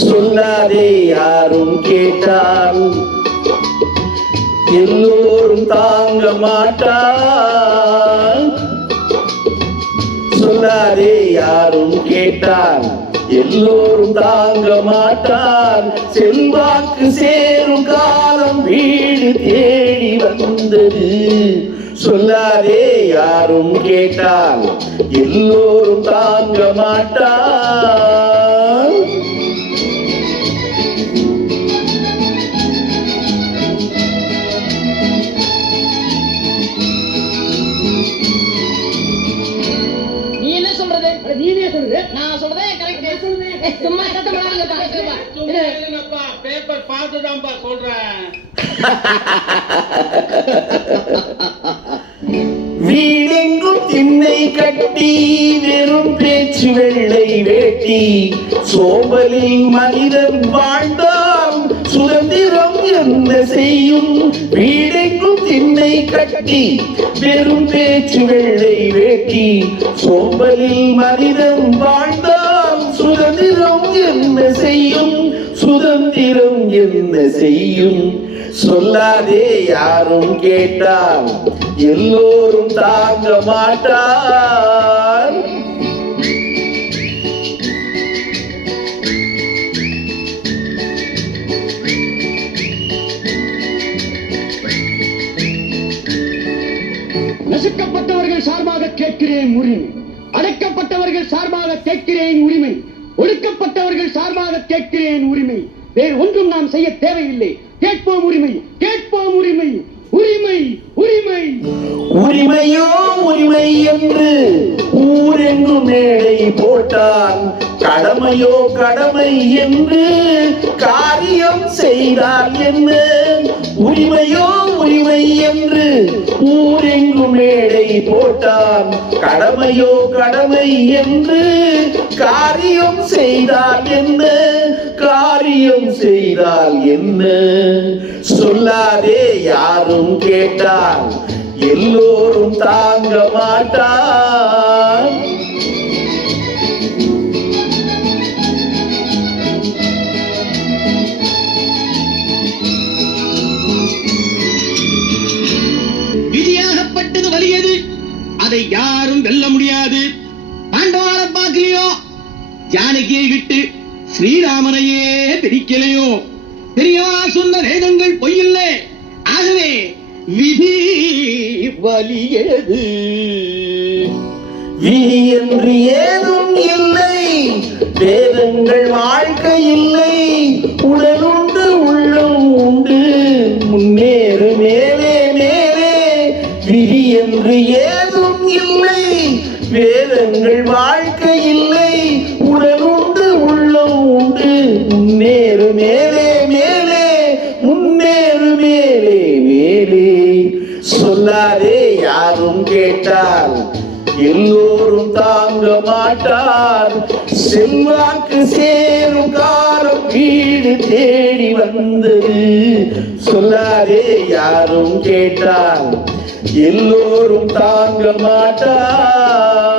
சொல்லாதே யாரும் கேட்டால் எல்லோரும் தாங்க மாட்டார். சொன்னாரே யாரும் கேட்டான் எல்லோரும் தாங்க மாட்டார். செல்வாக்கு சேரும் காலம் வீடு தேடி வந்தது. சொல்லாதே யாரும் கேட்டால் எல்லோரும் தாங்க மாட்டார். நீனே சொல்லு நான் சொல்றதே கரெக்ட் சும்மா சத்தம் போடாதீங்கப்பா. பேப்பர் பார்த்துதான்ப்பா சொல்றேன். வீடெங்கும் திண்ணை கட்டி வெறும் பேச்சு வெள்ளை வேட்டி சோம்பலில் மனிதன் வாழ்ந்தால் சுதந்திரம் என்ன செய்யும்? வீடெங்கும் திண்ணை கட்டி வெறும் பேச்சு வெள்ளை வேட்டி சோம்பலில் மனிதன் வாழ்ந்தால் சுதந்திரம் என்ன செய்யும்? சுதந்திரம் என்ன செய்யும்? சொல்லாதே யாரும் கேட்டால் எல்லோரும் தாங்க மாட்டார். கேட்கிறேன் உரிமை. அடக்கப்பட்டவர்கள் சார்பாக கேட்கிறேன் உரிமை. ஒடுக்கப்பட்டவர்கள் சார்பாக கேட்கிறேன் உரிமை. வேறு ஒன்றும் நாம் செய்ய தேவையில்லை. கேட்போம் உரிமை. கேட்போம் உரிமை. உரிமை. உரிமை. உரிமையோ உரிமை என்று ஊரெங்கும் மேடை போட்டான். கடமையோ கடமை என்று காரியம் செய்தார் என்ன உரிமையோ ஊரெங்கும் மேடை போட்டால் கடமையோ கடமை என்று காரியம் செய்தால் என்ன? காரியம் செய்தால் என்ன? சொல்லாதே யாரும் கேட்டால் எல்லோரும் தாங்க மாட்டார். அதை யாரும் வெல்ல முடியாது. பாண்டவாள பார்க்கலையோ? ஜானகியை விட்டு ஸ்ரீராமனையே பிரிக்கலையோ? பெரியவா சொன்ன வேதங்கள் பொய்யில்லை. ஆகவே விதி வலியது. விதி என்று ஏதும் இல்லை. வேதங்கள் வாழ்க்கை இல்லை. உடலும் எங்கள் வாழ்க்கை இல்லை உடலுண்டு உள்ளம் உண்டு. முன்னேறு மேலே மேலே முன்னேறு மேலே மேலே. சொல்லாதே யாரும் கேட்டால் எல்லோரும் தாங்க மாட்டார். செல்வாக்கு சேரும் காலம் வீடு தேடி வந்தது. சொல்லாதே யாரும் கேட்டால் எல்லோரும் தாங்க மாட்டார்.